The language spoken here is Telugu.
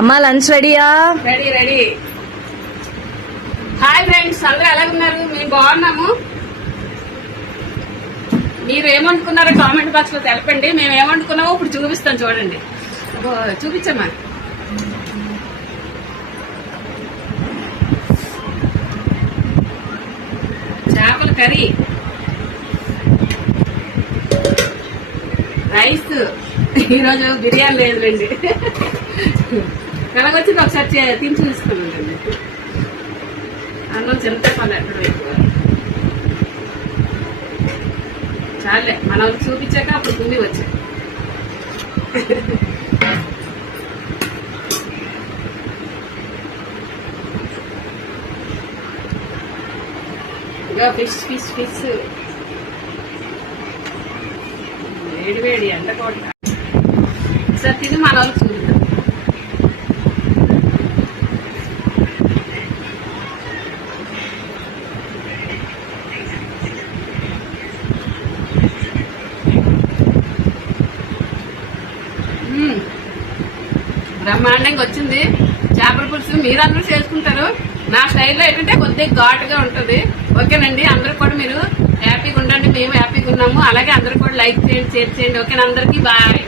అమ్మా లంచ్ రెడీయా? Ready ready. హాయ్ ఫ్రెండ్స్, అందరూ ఎలాగున్నారు? మేము బాగున్నాము. మీరు ఏమనుకున్నారో కామెంట్ బాక్స్ లో తెలపండి. మేము ఏమనుకున్నామో ఇప్పుడు చూపిస్తాం, చూడండి. చూపించమ్మా. చేపల కర్రీ, రైస్. ఈరోజు బిర్యానీ లేదులేండి. కలగొచ్చింది, ఒకసారి తిని చూసుకోండి. అన్నం చింతపండు ఎక్కడ ఎక్కువ చాలే, మనం చూపించాక అప్పుడు కుంది వచ్చాయి. ఇంకా ఫిష్ ఫిష్ ఫిష్ వేడి వేడి ఎండకోట. సార్ తిని మన వాళ్ళకి చూద్దాం. బ్రహ్మాండంగా వచ్చింది చేపల పులుసు. మీరందరూ చేసుకుంటారు. నా స్టైల్లో ఏంటంటే కొద్దిగా ఘాటుగా ఉంటుంది. ఓకేనండి, అందరూ కూడా మీరు హ్యాపీగా ఉండండి, మేము హ్యాపీగా ఉన్నాము. అలాగే అందరూ కూడా లైక్ చేయండి, షేర్ చేయండి. ఓకేనా, అందరికీ బాయ్.